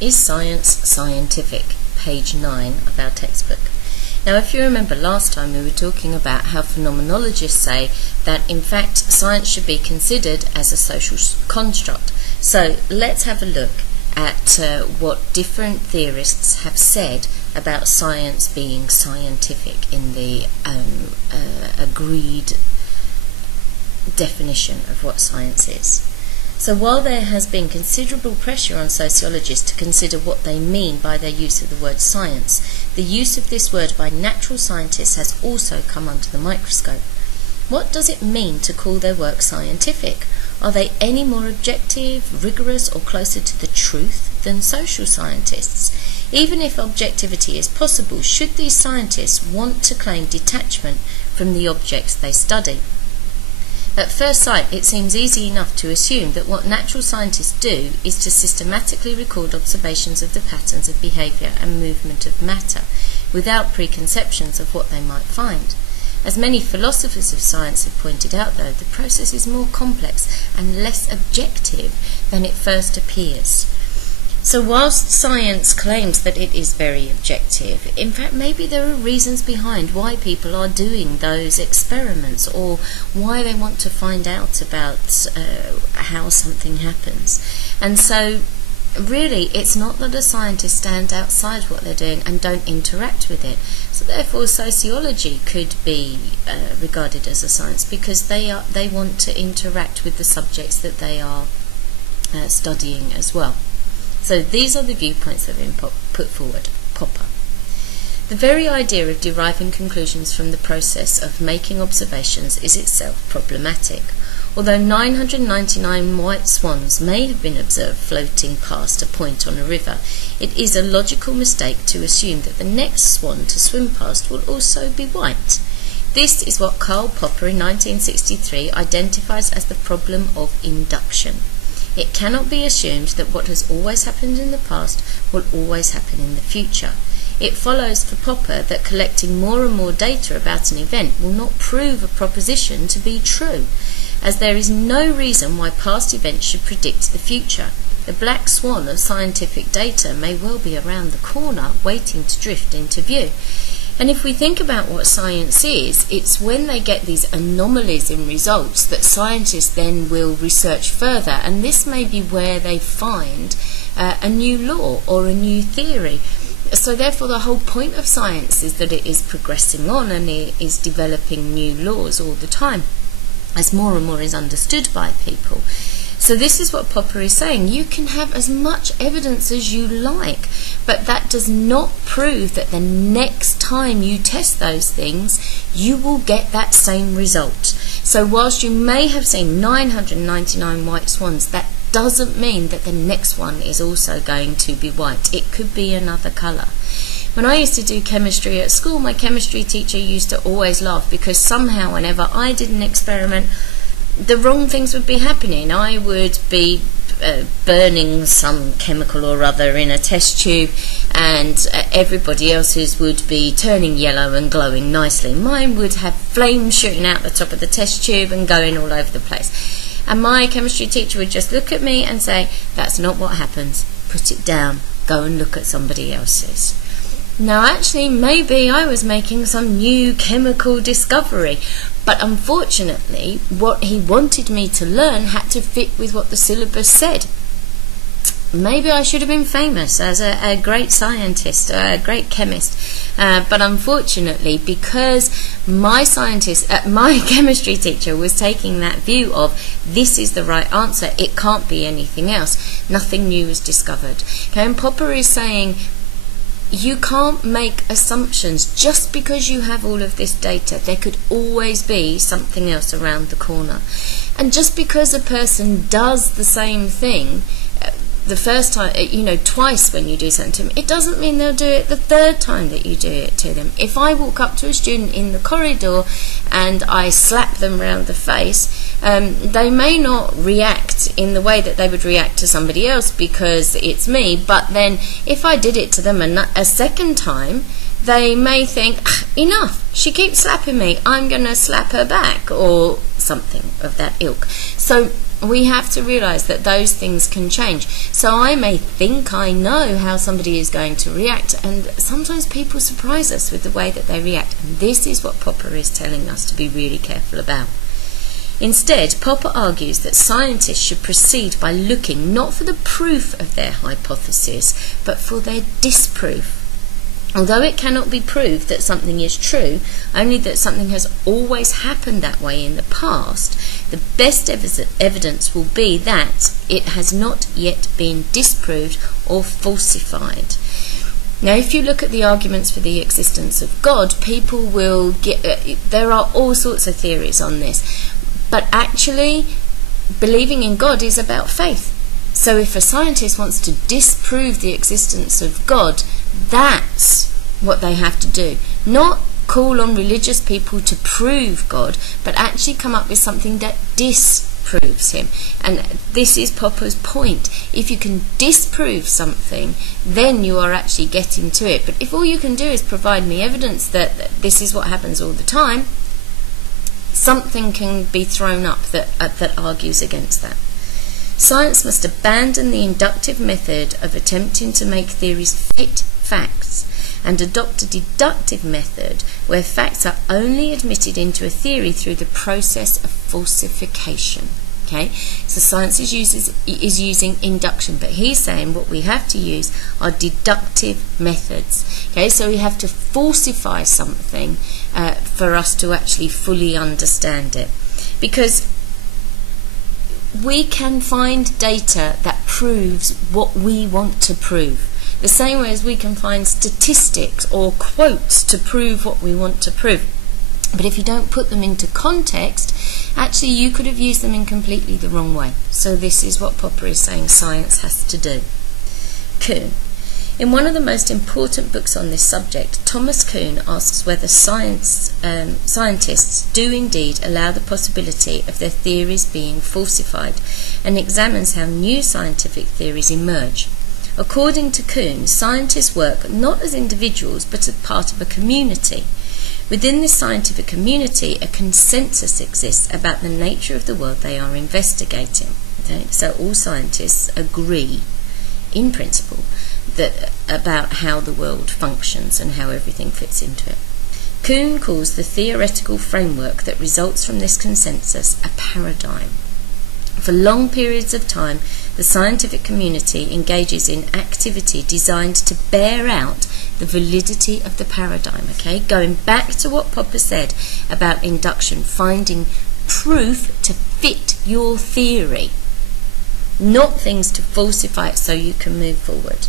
Is Science Scientific? Page 9 of our textbook. Now, if you remember last time we were talking about how phenomenologists say that in fact science should be considered as a social construct. So let's have a look at what different theorists have said about science being scientific in the agreed definition of what science is. So while there has been considerable pressure on sociologists to consider what they mean by their use of the word science, the use of this word by natural scientists has also come under the microscope. What does it mean to call their work scientific? Are they any more objective, rigorous, or closer to the truth than social scientists? Even if objectivity is possible, should these scientists want to claim detachment from the objects they study? At first sight, it seems easy enough to assume that what natural scientists do is to systematically record observations of the patterns of behaviour and movement of matter, without preconceptions of what they might find. As many philosophers of science have pointed out, though, the process is more complex and less objective than it first appears. So whilst science claims that it is very objective, in fact maybe there are reasons behind why people are doing those experiments or why they want to find out about how something happens. And so really it's not that a scientist stands outside what they're doing and don't interact with it. So therefore sociology could be regarded as a science because they want to interact with the subjects that they are studying as well. So these are the viewpoints that have been put forward. Popper. The very idea of deriving conclusions from the process of making observations is itself problematic. Although 999 white swans may have been observed floating past a point on a river, it is a logical mistake to assume that the next swan to swim past will also be white. This is what Karl Popper in 1963 identifies as the problem of induction. It cannot be assumed that what has always happened in the past will always happen in the future. It follows for Popper that collecting more and more data about an event will not prove a proposition to be true, as there is no reason why past events should predict the future. The black swan of scientific data may well be around the corner, waiting to drift into view. And if we think about what science is, it's when they get these anomalies in results that scientists then will research further, and this may be where they find a new law or a new theory. So therefore the whole point of science is that it is progressing on and it is developing new laws all the time, as more and more is understood by people. So this is what Popper is saying. You can have as much evidence as you like, but that does not prove that the next time you test those things, you will get that same result. So whilst you may have seen 999 white swans, that doesn't mean that the next one is also going to be white. It could be another colour. When I used to do chemistry at school, my chemistry teacher used to always laugh because somehow whenever I did an experiment, the wrong things would be happening. I would be burning some chemical or other in a test tube, and everybody else's would be turning yellow and glowing nicely. Mine would have flames shooting out the top of the test tube and going all over the place. And my chemistry teacher would just look at me and say, "That's not what happens. Put it down. Go and look at somebody else's." Now actually maybe I was making some new chemical discovery, but unfortunately what he wanted me to learn had to fit with what the syllabus said. Maybe I should have been famous as a great scientist, a great chemist, but unfortunately because my chemistry teacher was taking that view of this is the right answer, it can't be anything else, nothing new was discovered. Okay, and Popper is saying you can't make assumptions just because you have all of this data. There could always be something else around the corner. And just because a person does the same thing the first time, twice when you do something to them, it doesn't mean they'll do it the third time that you do it to them. If I walk up to a student in the corridor and I slap them round the face, they may not react in the way that they would react to somebody else because it's me, but then if I did it to them a second time, they may think, enough, she keeps slapping me, I'm going to slap her back, or something of that ilk. So we have to realise that those things can change. So I may think I know how somebody is going to react, and sometimes people surprise us with the way that they react. And this is what Popper is telling us to be really careful about. Instead, Popper argues that scientists should proceed by looking not for the proof of their hypothesis, but for their disproof. Although it cannot be proved that something is true, only that something has always happened that way in the past, the best evidence will be that it has not yet been disproved or falsified. Now, if you look at the arguments for the existence of God, people will get... there are all sorts of theories on this, but actually believing in God is about faith. So if a scientist wants to disprove the existence of God, that's what they have to do. Not call on religious people to prove God, but actually come up with something that disproves him. And this is Popper's point. If you can disprove something, then you are actually getting to it. But if all you can do is provide me evidence that this is what happens all the time, something can be thrown up that argues against that. Science must abandon the inductive method of attempting to make theories fit facts and adopt a deductive method where facts are only admitted into a theory through the process of falsification. Okay, so science is using induction, but he's saying what we have to use are deductive methods. Okay, so we have to falsify something for us to actually fully understand it, because we can find data that proves what we want to prove, the same way as we can find statistics or quotes to prove what we want to prove. But if you don't put them into context, actually you could have used them in completely the wrong way. So this is what Popper is saying science has to do. Kuhn. In one of the most important books on this subject, Thomas Kuhn asks whether scientists do indeed allow the possibility of their theories being falsified, and examines how new scientific theories emerge. According to Kuhn, scientists work not as individuals but as part of a community. Within this scientific community, a consensus exists about the nature of the world they are investigating. Okay? So all scientists agree, in principle, about how the world functions and how everything fits into it. Kuhn calls the theoretical framework that results from this consensus a paradigm. For long periods of time, the scientific community engages in activity designed to bear out the validity of the paradigm. Okay, going back to what Popper said about induction, finding proof to fit your theory, not things to falsify it so you can move forward.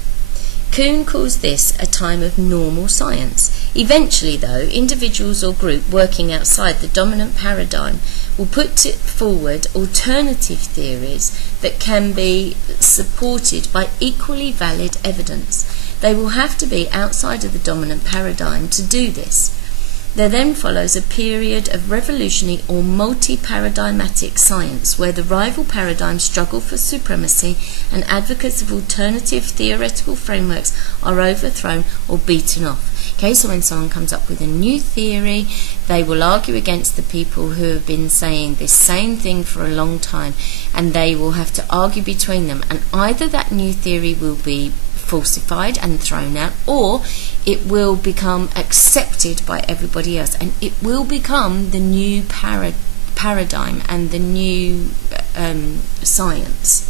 Kuhn calls this a time of normal science. Eventually, though, individuals or groups working outside the dominant paradigm will put forward alternative theories that can be supported by equally valid evidence. They will have to be outside of the dominant paradigm to do this. There then follows a period of revolutionary or multi-paradigmatic science where the rival paradigms struggle for supremacy and advocates of alternative theoretical frameworks are overthrown or beaten off. Okay, so when someone comes up with a new theory, they will argue against the people who have been saying this same thing for a long time, and they will have to argue between them, and either that new theory will be falsified and thrown out, or it will become accepted by everybody else, and it will become the new paradigm and the new science,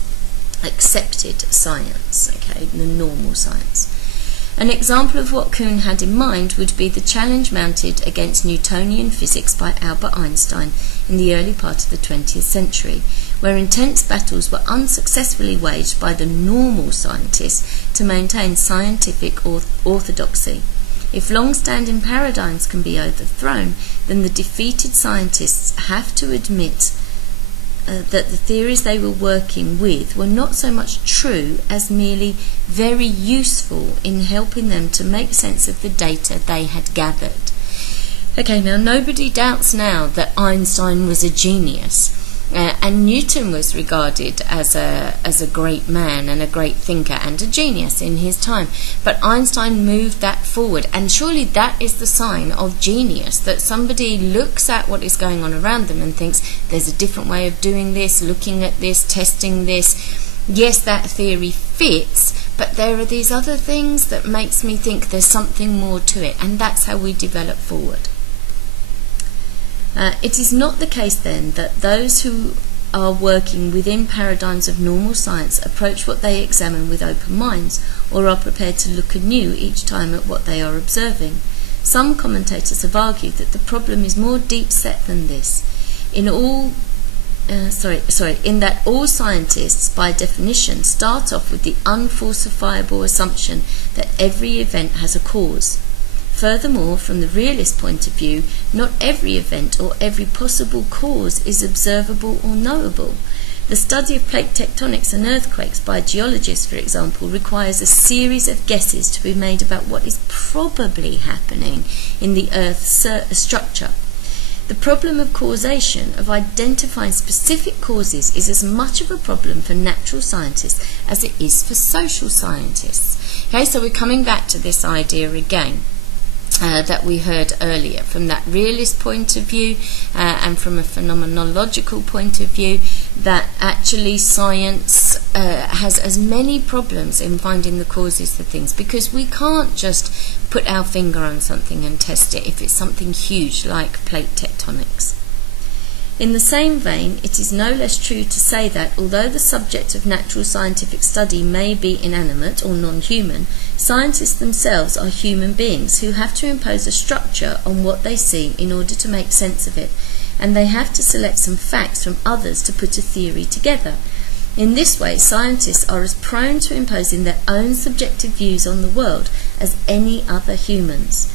accepted science, okay, the normal science. An example of what Kuhn had in mind would be the challenge mounted against Newtonian physics by Albert Einstein in the early part of the 20th century, where intense battles were unsuccessfully waged by the normal scientists to maintain scientific orthodoxy. If long-standing paradigms can be overthrown, then the defeated scientists have to admit that the theories they were working with were not so much true as merely very useful in helping them to make sense of the data they had gathered. Okay, now nobody doubts now that Einstein was a genius, And Newton was regarded as a great man and a great thinker and a genius in his time. But Einstein moved that forward, and surely that is the sign of genius, that somebody looks at what is going on around them and thinks there's a different way of doing this, looking at this, testing this. Yes, that theory fits, but there are these other things that makes me think there's something more to it, and that's how we develop forward. It is not the case then that those who are working within paradigms of normal science approach what they examine with open minds, or are prepared to look anew each time at what they are observing. Some commentators have argued that the problem is more deep set than this, in that all scientists, by definition, start off with the unfalsifiable assumption that every event has a cause. Furthermore, from the realist point of view, not every event or every possible cause is observable or knowable. The study of plate tectonics and earthquakes by geologists, for example, requires a series of guesses to be made about what is probably happening in the Earth's structure. The problem of causation, of identifying specific causes, is as much of a problem for natural scientists as it is for social scientists. Okay, so we're coming back to this idea again. That we heard earlier, from that realist point of view and from a phenomenological point of view, that actually science has as many problems in finding the causes for things, because we can't just put our finger on something and test it if it's something huge like plate tectonics. In the same vein, it is no less true to say that, although the subject of natural scientific study may be inanimate or non-human, scientists themselves are human beings who have to impose a structure on what they see in order to make sense of it, and they have to select some facts from others to put a theory together. In this way, scientists are as prone to imposing their own subjective views on the world as any other humans.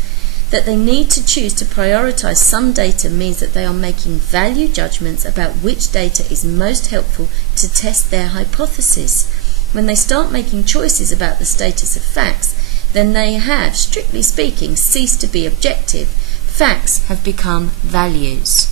That they need to choose to prioritize some data means that they are making value judgments about which data is most helpful to test their hypothesis. When they start making choices about the status of facts, then they have, strictly speaking, ceased to be objective. Facts have become values.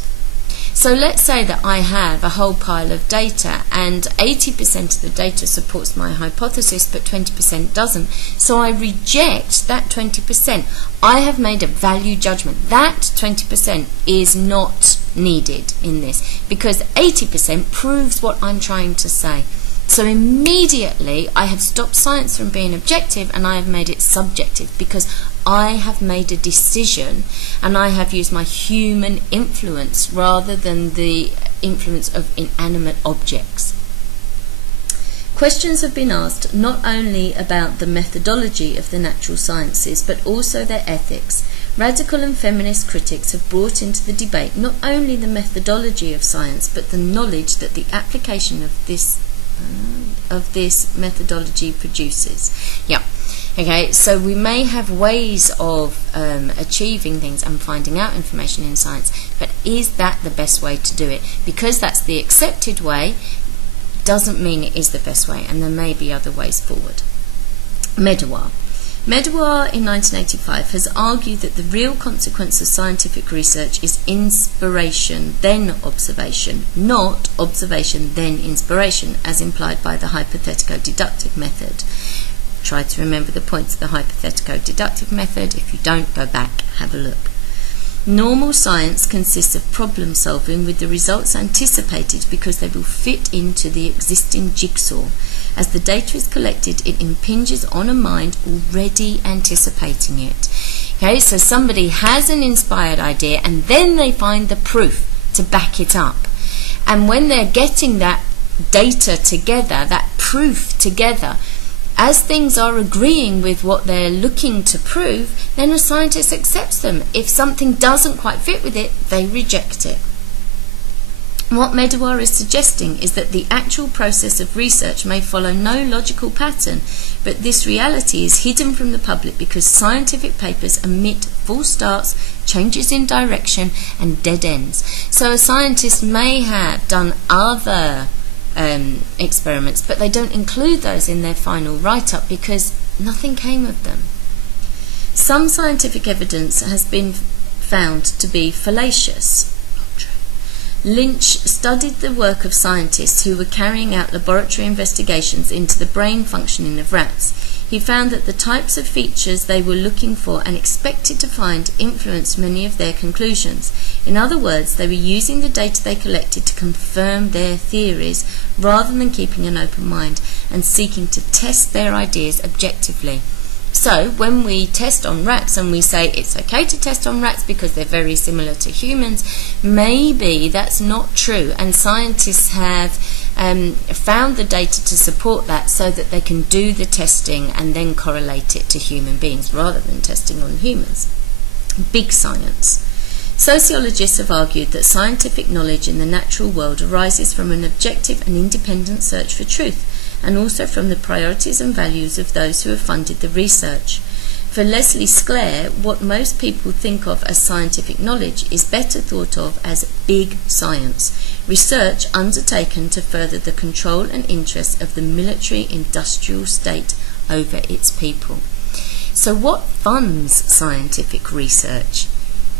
So let's say that I have a whole pile of data, and 80% of the data supports my hypothesis, but 20% doesn't. So I reject that 20%. I have made a value judgment. That 20% is not needed in this, because 80% proves what I'm trying to say. So immediately I have stopped science from being objective, and I have made it subjective, because I have made a decision and I have used my human influence rather than the influence of inanimate objects. Questions have been asked not only about the methodology of the natural sciences, but also their ethics. Radical and feminist critics have brought into the debate not only the methodology of science, but the knowledge that the application of this methodology produces. Yeah. Okay, so we may have ways of achieving things and finding out information in science, but is that the best way to do it? Because that's the accepted way doesn't mean it is the best way, and there may be other ways forward. Medawar in 1985 has argued that the real consequence of scientific research is inspiration then observation, not observation then inspiration, as implied by the hypothetico-deductive method. Try to remember the points of the hypothetico-deductive method. If you don't, go back, have a look. Normal science consists of problem solving with the results anticipated because they will fit into the existing jigsaw. As the data is collected, it impinges on a mind already anticipating it. Okay, so somebody has an inspired idea and then they find the proof to back it up. And when they're getting that data together, that proof together, as things are agreeing with what they're looking to prove, then a scientist accepts them. If something doesn't quite fit with it, they reject it. What Medawar is suggesting is that the actual process of research may follow no logical pattern, but this reality is hidden from the public because scientific papers omit false starts, changes in direction, and dead ends. So a scientist may have done other experiments, but they don't include those in their final write-up because nothing came of them. Some scientific evidence has been found to be fallacious. Not true. Lynch studied the work of scientists who were carrying out laboratory investigations into the brain functioning of rats. He found that the types of features they were looking for and expected to find influenced many of their conclusions. In other words, they were using the data they collected to confirm their theories rather than keeping an open mind and seeking to test their ideas objectively. So, when we test on rats and we say it's okay to test on rats because they're very similar to humans, maybe that's not true, and scientists have found the data to support that so that they can do the testing and then correlate it to human beings rather than testing on humans. Big science. Sociologists have argued that scientific knowledge in the natural world arises from an objective and independent search for truth, and also from the priorities and values of those who have funded the research. For Leslie Sklair, what most people think of as scientific knowledge is better thought of as big science, research undertaken to further the control and interests of the military-industrial state over its people. So what funds scientific research?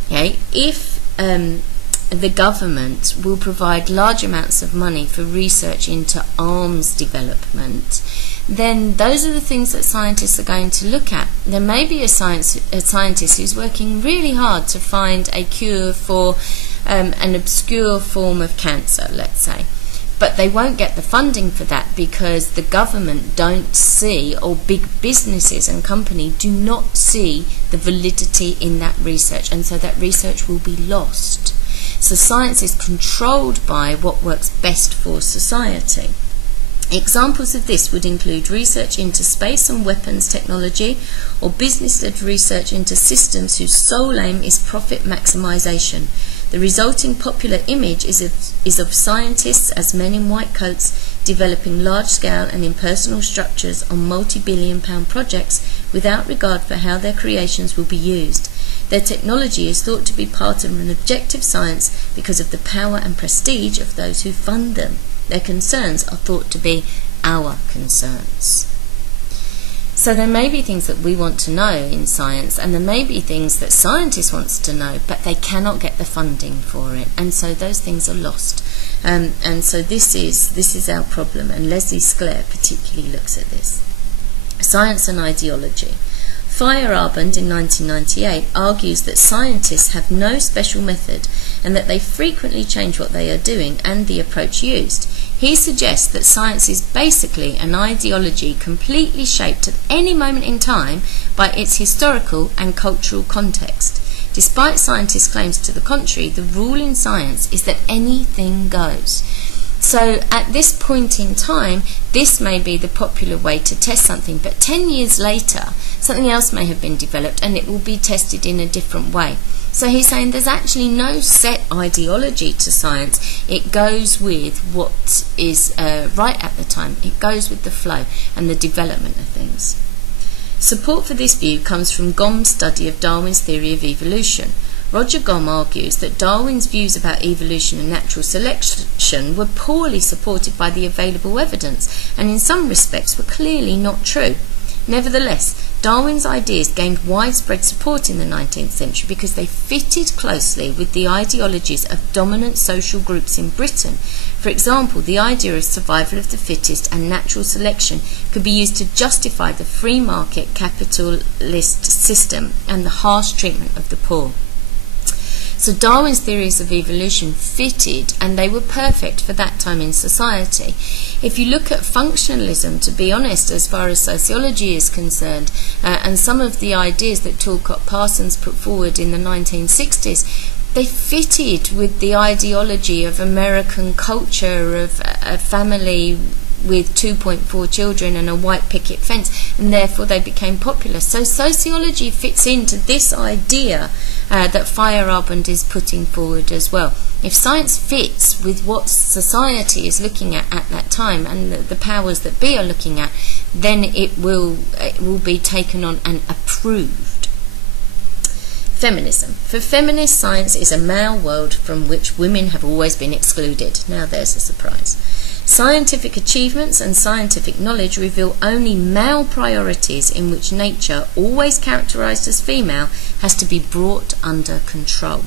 Okay, if the government will provide large amounts of money for research into arms development, then those are the things that scientists are going to look at. There may be a scientist who's working really hard to find a cure for an obscure form of cancer, let's say, but they won't get the funding for that because the government don't see, or big businesses and companies do not see the validity in that research, and so that research will be lost. So science is controlled by what works best for society. Examples of this would include research into space and weapons technology, or business-led research into systems whose sole aim is profit maximisation. The resulting popular image is of scientists as men in white coats developing large-scale and impersonal structures on multi-billion-pound projects without regard for how their creations will be used. Their technology is thought to be part of an objective science because of the power and prestige of those who fund them. Their concerns are thought to be our concerns. So there may be things that we want to know in science, and there may be things that scientists want to know, but they cannot get the funding for it, and so those things are lost. And so this is our problem, and Leslie Sklair particularly looks at this. Science and ideology. Feyerabend in 1998 argues that scientists have no special method and that they frequently change what they are doing and the approach used. He suggests that science is basically an ideology completely shaped at any moment in time by its historical and cultural context. Despite scientists' claims to the contrary, the rule in science is that anything goes. So at this point in time, this may be the popular way to test something, but 10 years later, something else may have been developed and it will be tested in a different way. So he's saying there's actually no set ideology to science. It goes with what is right at the time. It goes with the flow and the development of things. Support for this view comes from Gom's study of Darwin's theory of evolution. Roger Gom argues that Darwin's views about evolution and natural selection were poorly supported by the available evidence, and in some respects were clearly not true. Nevertheless, Darwin's ideas gained widespread support in the 19th century because they fitted closely with the ideologies of dominant social groups in Britain. For example, the idea of survival of the fittest and natural selection could be used to justify the free market capitalist system and the harsh treatment of the poor. So Darwin's theories of evolution fitted, and they were perfect for that time in society. If you look at functionalism, to be honest, as far as sociology is concerned, and some of the ideas that Talcott Parsons put forward in the 1960s, they fitted with the ideology of American culture, of a family with 2.4 children and a white picket fence, and therefore they became popular. So sociology fits into this idea that Feyerabend is putting forward as well. If science fits with what society is looking at that time and the powers that be are looking at, then it will be taken on and approved. Feminism. For feminists, science is a male world from which women have always been excluded. Now there's a surprise. Scientific achievements and scientific knowledge reveal only male priorities in which nature, always characterized as female, has to be brought under control.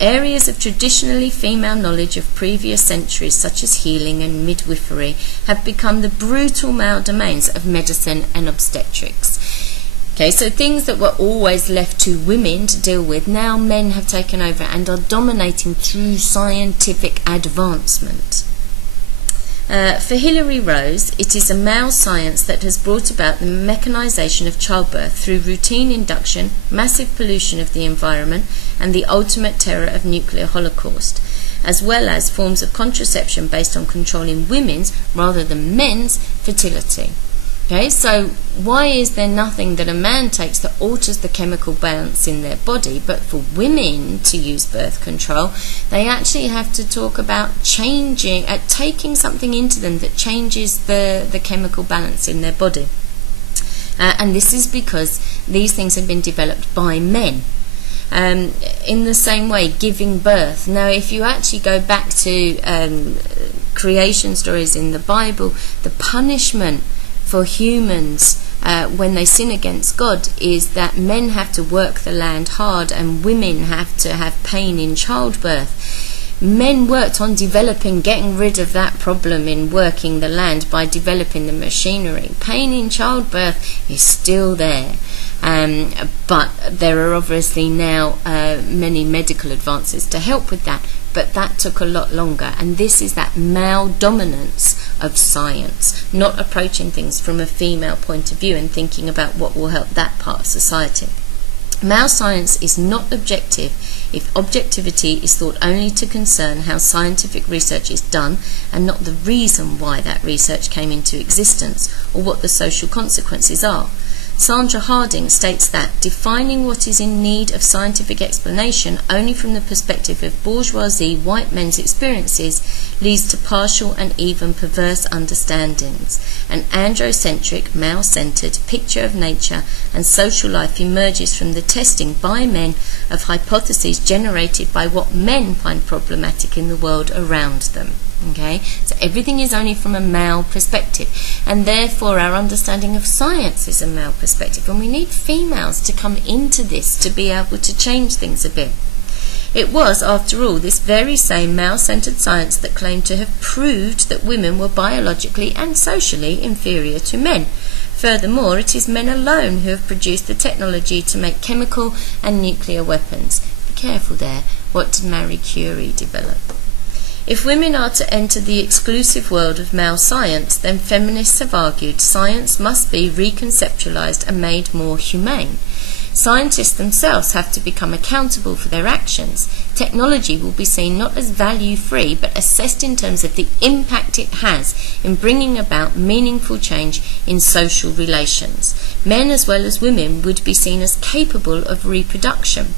Areas of traditionally female knowledge of previous centuries, such as healing and midwifery, have become the brutal male domains of medicine and obstetrics. Okay, so things that were always left to women to deal with, now men have taken over and are dominating through scientific advancement. For Hilary Rose, it is a male science that has brought about the mechanisation of childbirth through routine induction, massive pollution of the environment, and the ultimate terror of nuclear holocaust, as well as forms of contraception based on controlling women's rather than men's fertility. Okay, so why is there nothing that a man takes that alters the chemical balance in their body, but for women to use birth control, they actually have to talk about taking something into them that changes the chemical balance in their body. And this is because these things have been developed by men. In the same way, giving birth. Now, if you actually go back to creation stories in the Bible, the punishment for humans when they sin against God is that men have to work the land hard and women have to have pain in childbirth. Men worked on getting rid of that problem in working the land by developing the machinery. Pain in childbirth is still there. But there are obviously now many medical advances to help with that, but that took a lot longer, and this is that male dominance of science, not approaching things from a female point of view and thinking about what will help that part of society. Male science is not objective if objectivity is thought only to concern how scientific research is done and not the reason why that research came into existence or what the social consequences are. Sandra Harding states that defining what is in need of scientific explanation only from the perspective of bourgeoisie white men's experiences leads to partial and even perverse understandings. An androcentric, male-centered picture of nature and social life emerges from the testing by men of hypotheses generated by what men find problematic in the world around them. Okay, so everything is only from a male perspective, and therefore our understanding of science is a male perspective, and we need females to come into this to be able to change things a bit. It was, after all, this very same male-centered science that claimed to have proved that women were biologically and socially inferior to men. Furthermore, it is men alone who have produced the technology to make chemical and nuclear weapons. Be careful there, what did Marie Curie develop? If women are to enter the exclusive world of male science, then feminists have argued science must be reconceptualized and made more humane. Scientists themselves have to become accountable for their actions. Technology will be seen not as value-free, but assessed in terms of the impact it has in bringing about meaningful change in social relations. Men as well as women would be seen as capable of reproduction.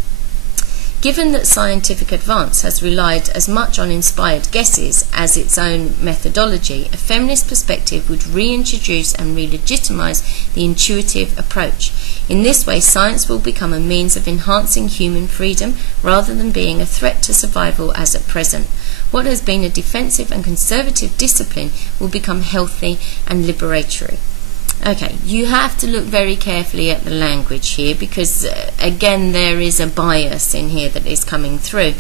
Given that scientific advance has relied as much on inspired guesses as its own methodology, a feminist perspective would reintroduce and re-legitimize the intuitive approach. In this way, science will become a means of enhancing human freedom rather than being a threat to survival as at present. What has been a defensive and conservative discipline will become healthy and liberatory. Okay, you have to look very carefully at the language here because, again, there is a bias in here that is coming through.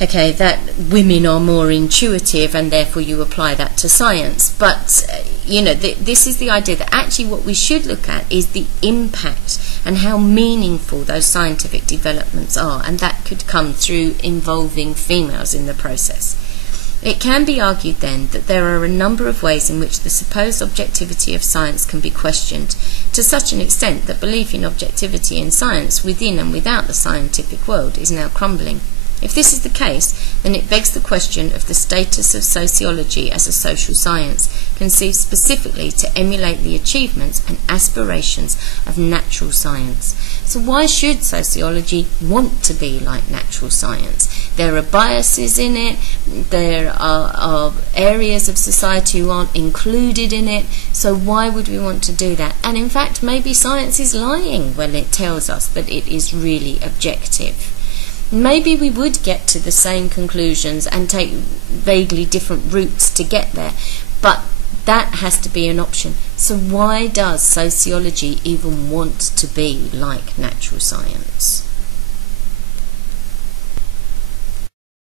Okay, that women are more intuitive and therefore you apply that to science. But, this is the idea that actually what we should look at is the impact and how meaningful those scientific developments are, and that could come through involving females in the process. It can be argued then that there are a number of ways in which the supposed objectivity of science can be questioned, to such an extent that belief in objectivity in science within and without the scientific world is now crumbling. If this is the case, then it begs the question of the status of sociology as a social science, conceived specifically to emulate the achievements and aspirations of natural science. So why should sociology want to be like natural science? There are biases in it, there are areas of society who aren't included in it, so why would we want to do that? And in fact, maybe science is lying when it tells us that it is really objective. Maybe we would get to the same conclusions and take vaguely different routes to get there, but that has to be an option. So why does sociology even want to be like natural science?